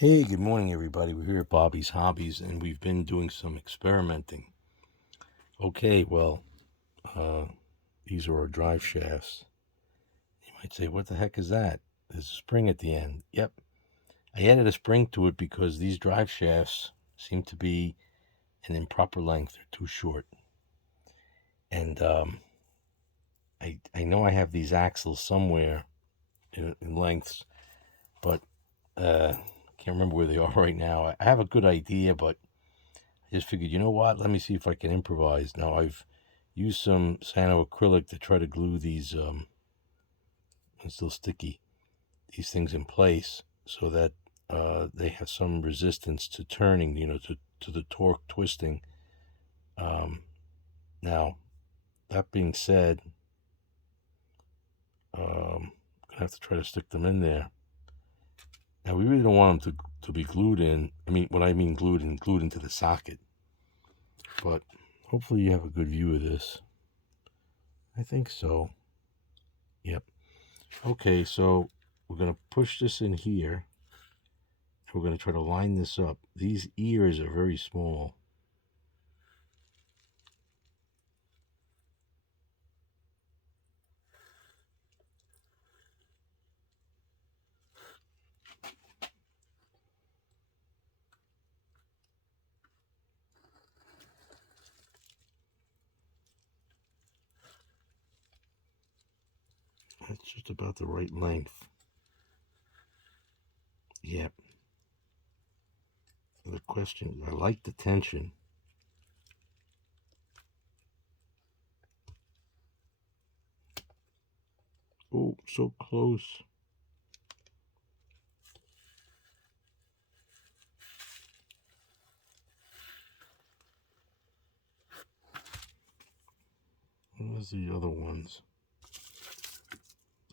Hey, good morning, everybody. We're here at Bobby's Hobbies, and we've been doing some experimenting. Okay, well, uh, these are our drive shafts. You might say, what the heck is that? There's a spring at the end. Yep. I added a spring to it because these drive shafts seem to be an improper length. They're too short. And I know I have these axles somewhere in lengths, but can't remember where they are right now. I have a good idea, but I just figured, you know what? Let me see if I can improvise. Now, I've used some cyanoacrylic to try to glue these, it's still sticky, these things in place so that they have some resistance to turning, to the torque twisting. Now, that being said, I'm going to have to try to stick them in there. Now, we really don't want them to be glued in. I mean, what I mean glued into the socket. But hopefully you have a good view of this. I think so. Yep. Okay, so we're going to push this in here. We're going to try to line this up. These ears are very small. That's just about the right length. Yep. The question, I like the tension. Oh, so close. Where's the other ones?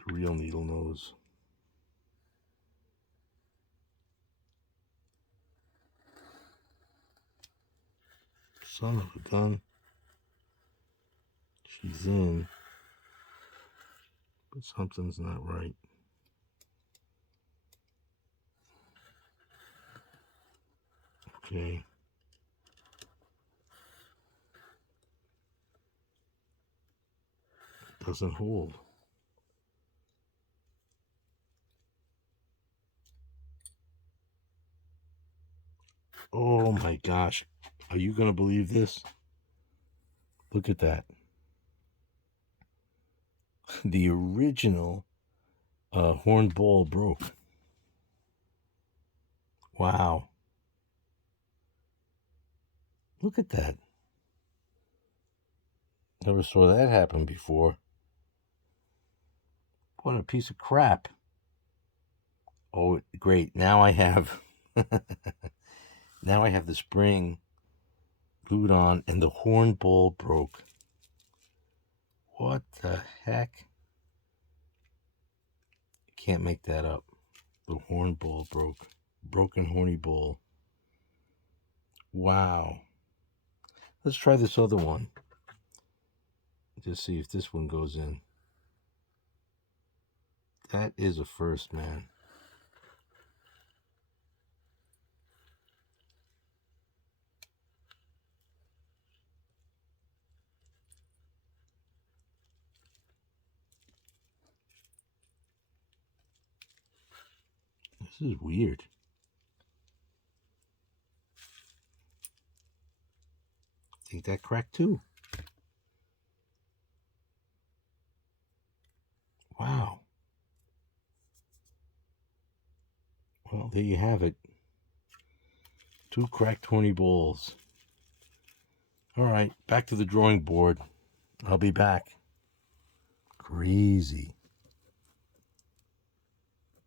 The real needle nose. Son of a gun. She's in. But something's not right. Okay. It doesn't hold. Oh my gosh. Are you going to believe this? Look at that. The original horn ball broke. Wow. Look at that. Never saw that happen before. What a piece of crap. Oh, great. Now I have now I have the spring glued on and the horn ball broke. What the heck? Can't make that up. The horn ball broke. Broken horny ball. Wow. Let's try this other one. Just see if this one goes in. That is a first, man. This is weird. I think that cracked too. Wow. Well, there you have it. 2 cracked horny balls. All right, back to the drawing board. I'll be back. Crazy.